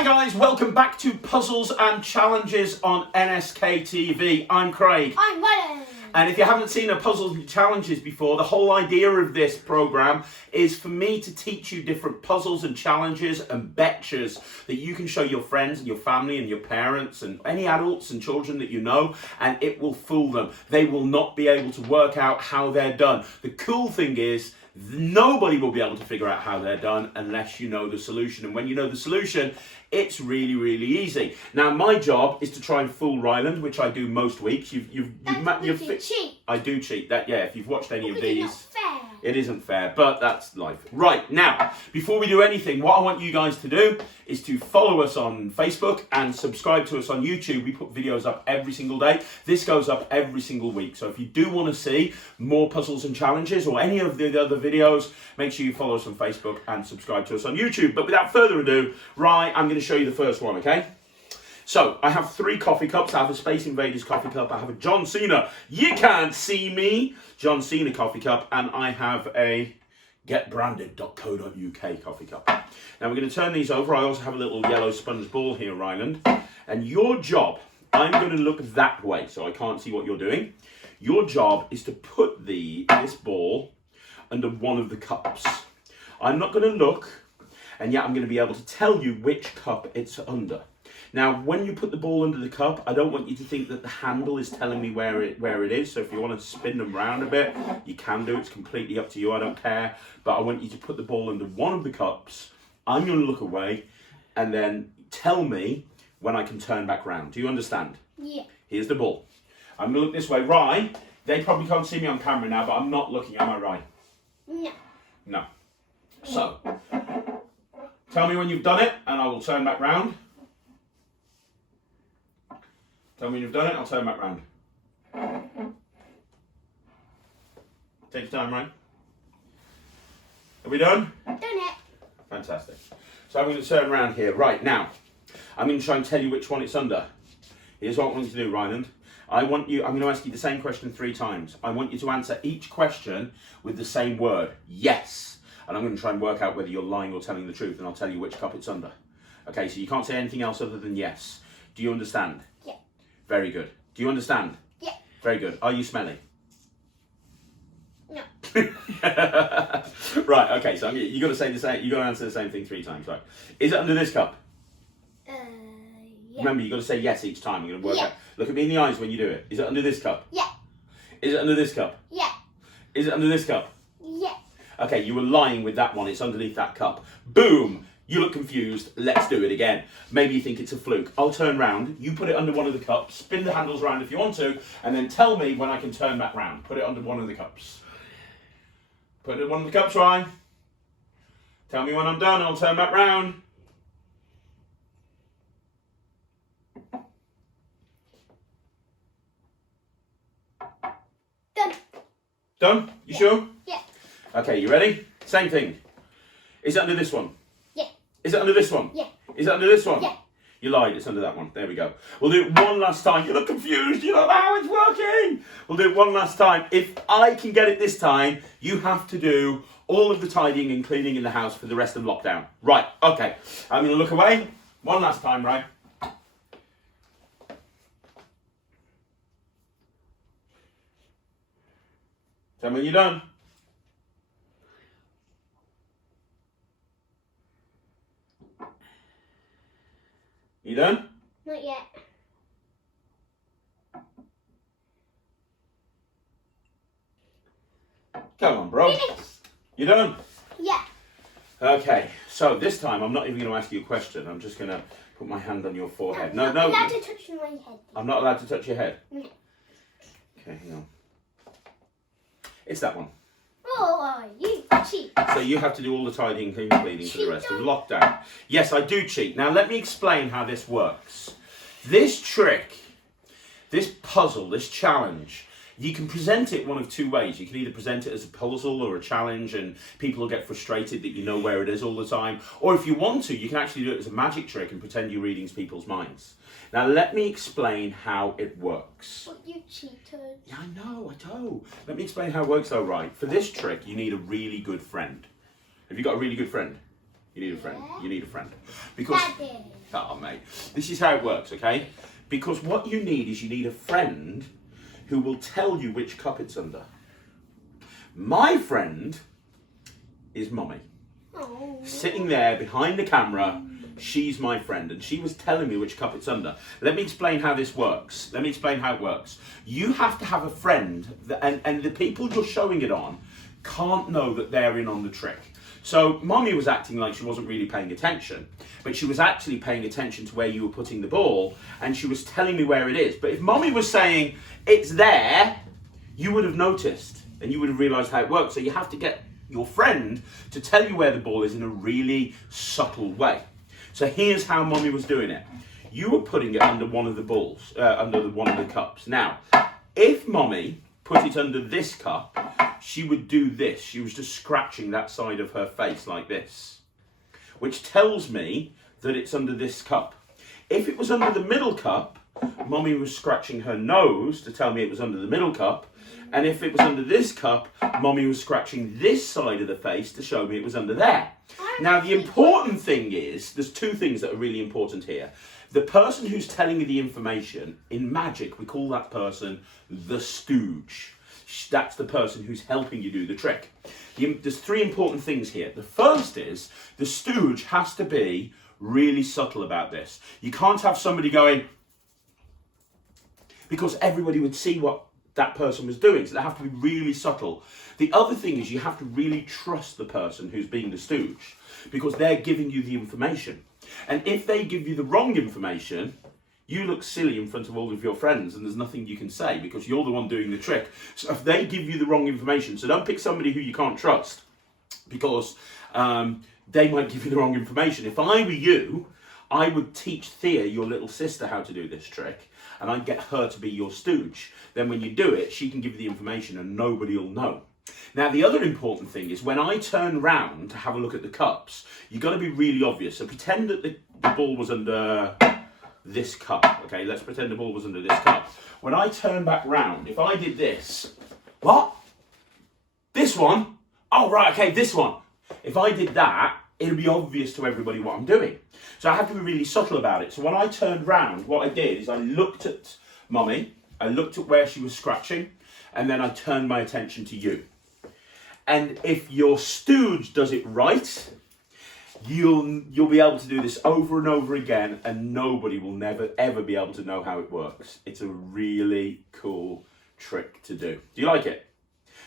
Hi guys, welcome back to Puzzles and Challenges on NSK TV. I'm Craig. I'm Ryan. And if you haven't seen a Puzzles and Challenges before, the whole idea of this program is for me to teach you different puzzles and challenges and betches that you can show your friends and your family and your parents and any adults and children that you know, and it will fool them. They will not be able to work out how they're done. The cool thing is, nobody will be able to figure out how they're done unless you know the solution. And when you know the solution, it's really, really easy. Now, my job is to try and fool Ryland, which I do most weeks. You cheat. I do cheat. That, yeah. If you've watched any of Because these, it's not fair. it isn't fair, but that's life. Right now, before we do anything, what I want you guys to do is to follow us on Facebook and subscribe to us on YouTube. We put videos up every single day. This goes up every single week. So if you do want to see more puzzles and challenges or any of the other videos, make sure you follow us on Facebook and subscribe to us on YouTube. But without further ado, right, I'm going to show you the first one, okay? So, I have 3 coffee cups. I have a Space Invaders coffee cup. I have a John Cena, you can't see me, John Cena coffee cup. And I have a getbranded.co.uk coffee cup. Now, we're going to turn these over. I also have a little yellow sponge ball here, Ryland. And your job, I'm going to look that way so I can't see what you're doing. Your job is to put this ball under one of the cups. I'm not going to look, and yet I'm going to be able to tell you which cup it's under. Now, when you put the ball under the cup, I don't want you to think that the handle is telling me where it is. So if you want to spin them round a bit, you can do. It's completely up to you. I don't care. But I want you to put the ball under one of the cups. I'm going to look away and then tell me when I can turn back round. Do you understand? Yeah. Here's the ball. I'm going to look this way. Rye, they probably can't see me on camera now, but I'm not looking. Am I right? No. No. So, tell me when you've done it and I will turn back round. Tell me when you've done it, I'll turn back round. Take your time, right? Are we done? Done it. Fantastic. So I'm going to turn around here. Right, now, I'm going to try and tell you which one it's under. Here's what I want you to do, Ryland. I'm going to ask you the same question 3 times. I want you to answer each question with the same word, yes. And I'm going to try and work out whether you're lying or telling the truth, and I'll tell you which cup it's under. Okay, so you can't say anything else other than yes. Do you understand? Yeah. Very good. Do you understand? Yeah. Very good. Are you smelly? No. Right, okay, so you got to say the same, you got to answer the same thing 3 times, right? Is it under this cup? Yeah. Remember, you got to say yes each time. You're going to work Yeah. out. Look at me in the eyes when you do it. Is it under this cup? Yeah. Is it under this cup? Yeah. Is it under this cup? Yeah. Okay, you were lying with that one. It's underneath that cup. Boom! You look confused. Let's do it again. Maybe you think it's a fluke. I'll turn round. You put it under one of the cups. Spin the handles around if you want to. And then tell me when I can turn back round. Put it under one of the cups. Put it under one of the cups, Ryan. Tell me when I'm done. I'll turn back round. Done. Done? You sure? Yeah. Okay, you ready? Same thing. Is it under this one? Yeah. Is it under this one? Yeah. Is it under this one? Yeah. You lied, it's under that one. There we go. We'll do it one last time. You look confused. You don't know how it's working. We'll do it one last time. If I can get it this time, you have to do all of the tidying and cleaning in the house for the rest of lockdown. Right, okay. I'm going to look away. One last time, right? Tell me when you're done. You done? Not yet. Come on, bro. You done? Yeah. Okay, so this time I'm not even going to ask you a question. I'm just going to put my hand on your forehead. No. No. You're allowed to touch my head. I'm not allowed to touch your head. No. Okay, hang on. It's that one. Oh, you cheat. So you have to do all the tidying and cleaning for the rest of lockdown. Yes, I do cheat. Now let me explain how this works. This trick, this puzzle, this challenge, you can present it one of 2 ways. You can either present it as a puzzle or a challenge and people will get frustrated that you know where it is all the time. Or if you want to, you can actually do it as a magic trick and pretend you're reading people's minds. Now let me explain how it works. But you cheated. Yeah, I know. Let me explain how it works though, right? For this trick, you need a really good friend. Have you got a really good friend? You need a friend. Yeah. You need a friend. Because, Daddy. oh mate, this is how it works, okay? Because what you need is you need a friend who will tell you which cup it's under. My friend is Mummy. Oh. Sitting there behind the camera, she's my friend, and she was telling me which cup it's under. Let me explain how this works. Let me explain how it works. You have to have a friend, and the people you're showing it on can't know that they're in on the trick. So Mommy was acting like she wasn't really paying attention, but she was actually paying attention to where you were putting the ball, and she was telling me where it is. But if Mommy was saying, it's there, you would have noticed, and you would have realised how it works. So you have to get your friend to tell you where the ball is in a really subtle way. So here's how Mommy was doing it. You were putting it under one of the balls, under one of the cups. Now, if Mommy put it under this cup, she would do this. She was just scratching that side of her face like this, which tells me that it's under this cup. If it was under the middle cup, Mommy was scratching her nose to tell me it was under the middle cup. And if it was under this cup, Mommy was scratching this side of the face to show me it was under there. Now, the important thing is, there's two things that are really important here. The person who's telling you the information, in magic, we call that person the stooge. That's the person who's helping you do the trick. There's three important things here. The first is, the stooge has to be really subtle about this. You can't have somebody going, because everybody would see what that person was doing, so they have to be really subtle. The other thing is, you have to really trust the person who's being the stooge, because they're giving you the information. And if they give you the wrong information, you look silly in front of all of your friends, and there's nothing you can say because you're the one doing the trick. So if they give you the wrong information, so don't pick somebody who you can't trust, because they might give you the wrong information. If I were you, I would teach Thea, your little sister, how to do this trick, and I'd get her to be your stooge. Then when you do it, she can give you the information and nobody will know. Now, the other important thing is, when I turn round to have a look at the cups, you've got to be really obvious. So pretend that the ball was under this cup. Okay, let's pretend the ball was under this cup. When I turn back round, if I did this, what? This one? Oh, right, okay, this one. If I did that, it'll be obvious to everybody what I'm doing. So I have to be really subtle about it. So when I turned round, what I did is I looked at Mummy, I looked at where she was scratching, and then I turned my attention to you. And if your stooge does it right, you'll be able to do this over and over again, and nobody will never ever be able to know how it works. It's a really cool trick to do. Do you like it?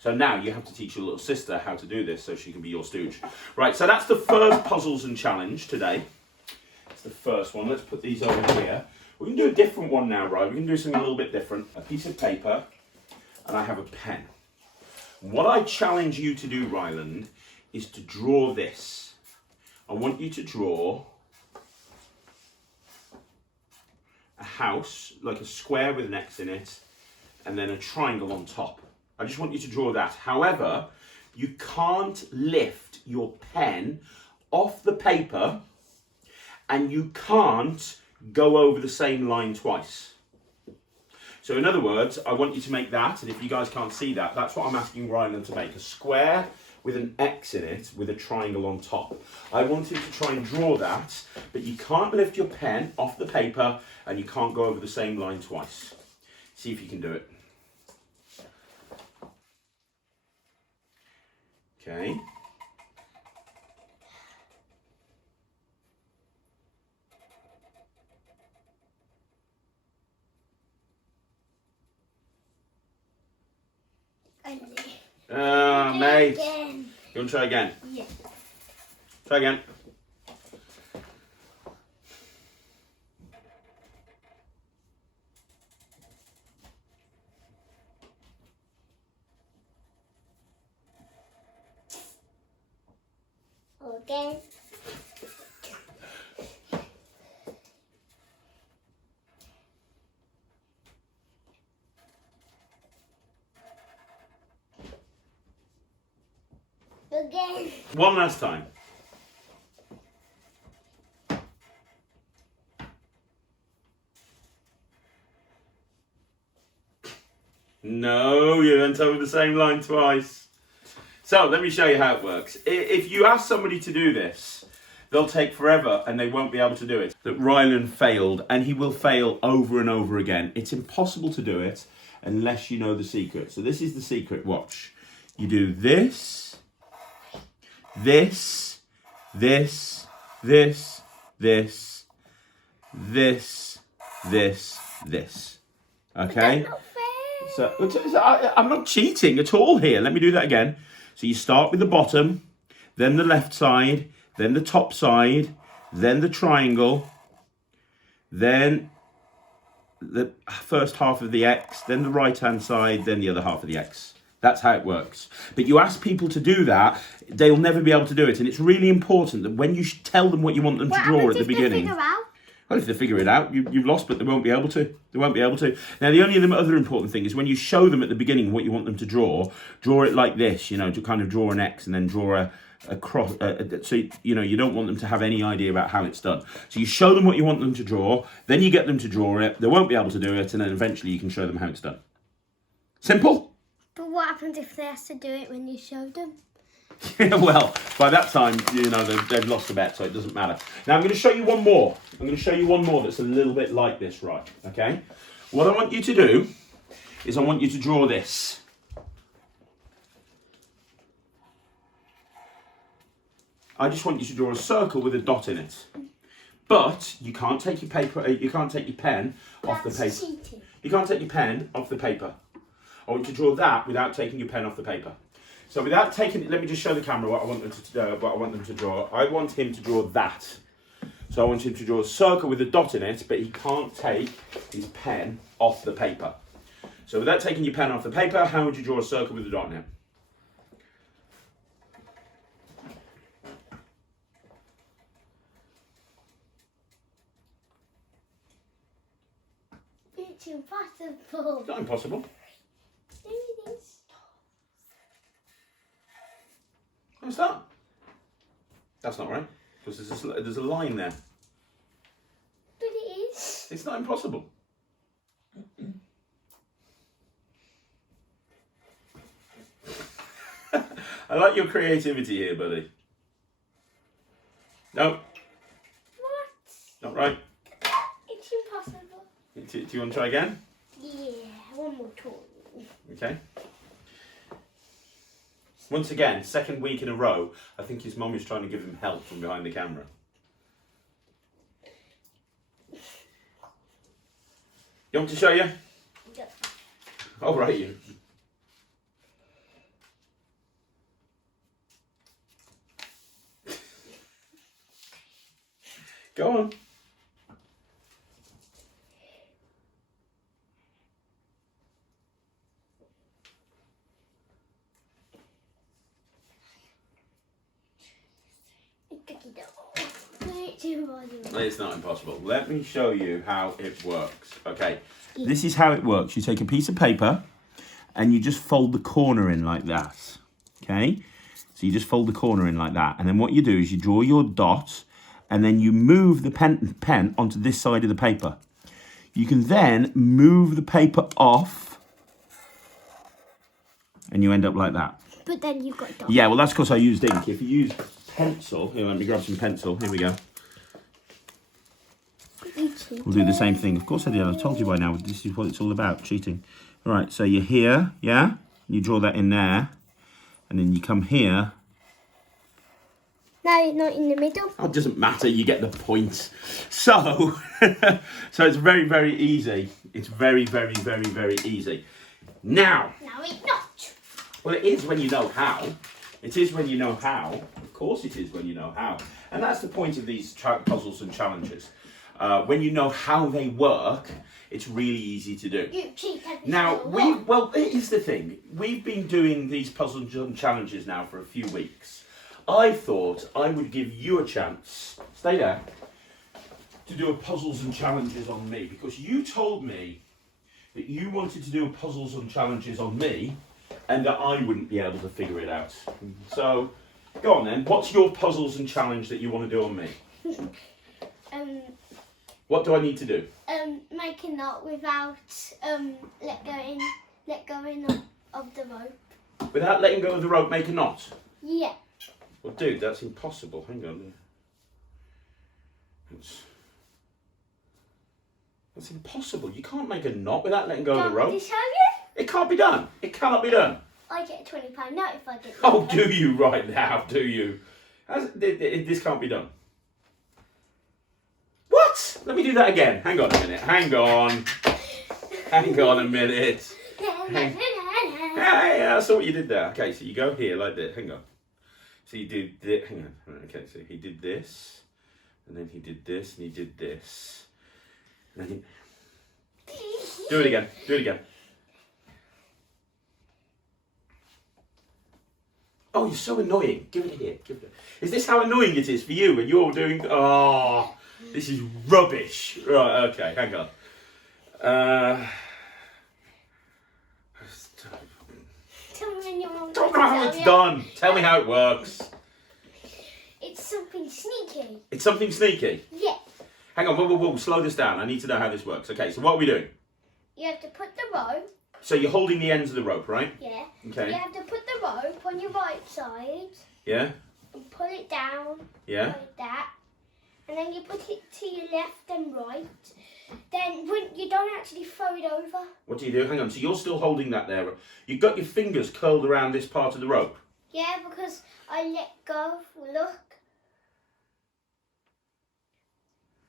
So now you have to teach your little sister how to do this so she can be your stooge. Right, so that's the first puzzles and challenge today. It's the first one. Let's put these over here. We can do a different one now, right? We can do something a little bit different. A piece of paper, and I have a pen. What I challenge you to do, Ryland, is to draw this. I want you to draw a house, like a square with an X in it, and then a triangle on top. I just want you to draw that. However, you can't lift your pen off the paper, and you can't go over the same line twice. So in other words, I want you to make that, and if you guys can't see that, that's what I'm asking Ryland to make. A square with an X in it with a triangle on top. I want you to try and draw that, but you can't lift your pen off the paper, and you can't go over the same line twice. See if you can do it. Okay. Mate. Again. You want to try again? Yeah. Try again. Again. Again. One last time. No, you went over the same line twice. So let me show you how it works. If you ask somebody to do this, they'll take forever and they won't be able to do it. That Ryland failed, and he will fail over and over again. It's impossible to do it unless you know the secret. So this is the secret. Watch. You do this, this, this, this, this, this, this, this. Okay? So I'm not cheating at all here. Let me do that again. So you start with the bottom, then the left side, then the top side, then the triangle, then the first half of the X, then the right-hand side, then the other half of the X. That's how it works. But you ask people to do that, they'll never be able to do it. And it's really important that when you tell them what you want them to draw at the beginning. Well, if they figure it out, you've lost, but they won't be able to. They won't be able to. Now, the only other important thing is when you show them at the beginning what you want them to draw it like this, you know, to kind of draw an X and then draw a cross. So, you know, you don't want them to have any idea about how it's done. So you show them what you want them to draw, then you get them to draw it. They won't be able to do it, and then eventually you can show them how it's done. Simple? But what happens if they have to do it when you show them? Well, by that time, you know, they've lost the bet, so it doesn't matter. Now, I'm going to show you one more. I'm going to show you one more that's a little bit like this, right? Okay? What I want you to do is I want you to draw this. I just want you to draw a circle with a dot in it. But you can't take your paper, you can't take your pen off the paper. Cheating. You can't take your pen off the paper. I want you to draw that without taking your pen off the paper. So without taking, let me just show the camera what I want them to draw. I want him to draw that. So I want him to draw a circle with a dot in it, but he can't take his pen off the paper. So without taking your pen off the paper, how would you draw a circle with a dot in it? It's impossible. It's not impossible. It is. What's that? That's not right, because there's a line there. But it is. It's not impossible. I like your creativity here, buddy. No, What? not right. It's impossible. Do you want to try again? Yeah, one more time. Okay. Once again, second week in a row, I think his mum is trying to give him help from behind the camera. You want me to show you? Yeah. All right, you. Go on. It's not impossible. Let me show you how it works. Okay, this is how it works. You take a piece of paper and you just fold the corner in like that. Okay, so you just fold the corner in like that. And then what you do is you draw your dot and then you move the pen onto this side of the paper. You can then move the paper off and you end up like that. But then you've got dots. Yeah, well, that's because I used ink. If you use pencil, here, let me grab some pencil. Here we go. We'll do the same thing. Of course I did. I told you by now. This is what it's all about, cheating. All right, so you're here, yeah? You draw that in there. And then you come here. No, not in the middle. Oh, it doesn't matter. You get the point. So, so it's very, very easy. It's very, very, very, very easy. Now. No, it's not. Well, it is when you know how. It is when you know how. Of course it is when you know how. And that's the point of these puzzles and challenges. When you know how they work, it's really easy to do. You cheat every Now, single one. well, here's the thing. We've been doing these puzzles and challenges now for a few weeks. I thought I would give you a chance, stay there, to do a puzzles and challenges on me, because you told me that you wanted to do a puzzles and challenges on me and that I wouldn't be able to figure it out. So, go on then. What's your puzzles and challenge that you want to do on me? What do I need to do? Make a knot without let going of the rope. Without letting go of the rope, make a knot? Yeah. Well, dude, that's impossible. Hang on. That's impossible. You can't make a knot without letting go of the Want me rope. to show you? It can't be done. It cannot be done. I get a £20 note if I get it. Oh, do you right now? Do you? This can't be done. What? Let me do that again. Hang on a minute. Hang on. Hang on a minute. Yeah, I saw what you did there. Okay, so you go here like this. Hang on. So you did this. Hang on. Okay, so he did this. And then he did this. And he did this. And then he... Do it again. Do it again. Oh, you're so annoying. Give it here. Give it. Is this how annoying it is for you when you're doing... Oh, this is rubbish. Right, okay, hang on. Don't know how it's done. Tell me how it works. It's something sneaky. It's something sneaky? Yeah. Hang on, whoa, slow this down. I need to know how this works. Okay, so what are we doing? You have to put the rope. So you're holding the ends of the rope, right? Yeah. Okay. You have to put the rope on your right side. Yeah? And pull it down. Yeah? Like that. And then you put it to your left and right. Then when you don't actually throw it over. What do you do? Hang on, so you're still holding that there. You've got your fingers curled around this part of the rope. Yeah, because I let go. Look.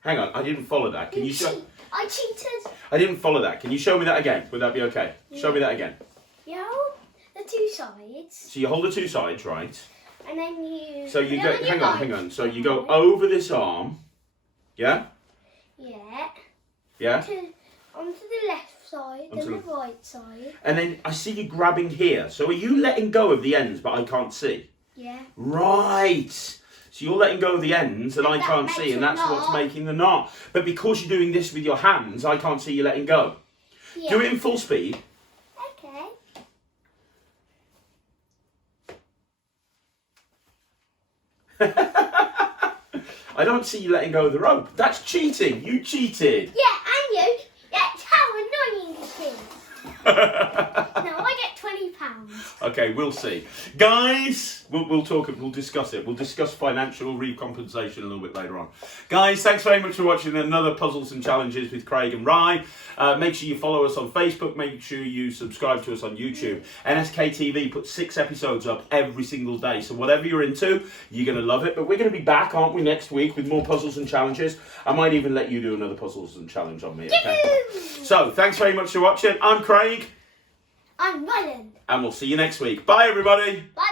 Hang on, I didn't follow that. Can you show... I cheated. I didn't follow that. Can you show me that again? Would that be okay? Yeah. Show me that again. You hold the two sides. So you hold the two sides, right? And then you... So you go... Hang on. So you go side. over this arm. Yeah? Yeah. Yeah? Onto the left side, Onto then the right side. And then I see you grabbing here. So are you letting go of the ends, but I can't see? Yeah. Right. So you're letting go of the ends and I that can't makes see, and a that's what's knot. making the knot. But because you're doing this with your hands, I can't see you letting go. Yeah. Do it in full speed. Okay. I don't see you letting go of the rope. That's cheating. You cheated. Yeah, and you. That's how annoying it is. Now I get £20. Okay, we'll see. Guys, we'll talk, we'll discuss it. We'll discuss financial recompensation a little bit later on. Guys, thanks very much for watching another Puzzles and Challenges with Craig and Rye. Make sure you follow us on Facebook. Make sure you subscribe to us on YouTube. NSK TV puts 6 episodes up every single day. So whatever you're into, you're going to love it. But we're going to be back, aren't we, next week with more Puzzles and Challenges. I might even let you do another Puzzles and Challenge on me. Okay? So, thanks very much for watching. I'm Craig. I'm Ryland. And we'll see you next week. Bye, everybody. Bye.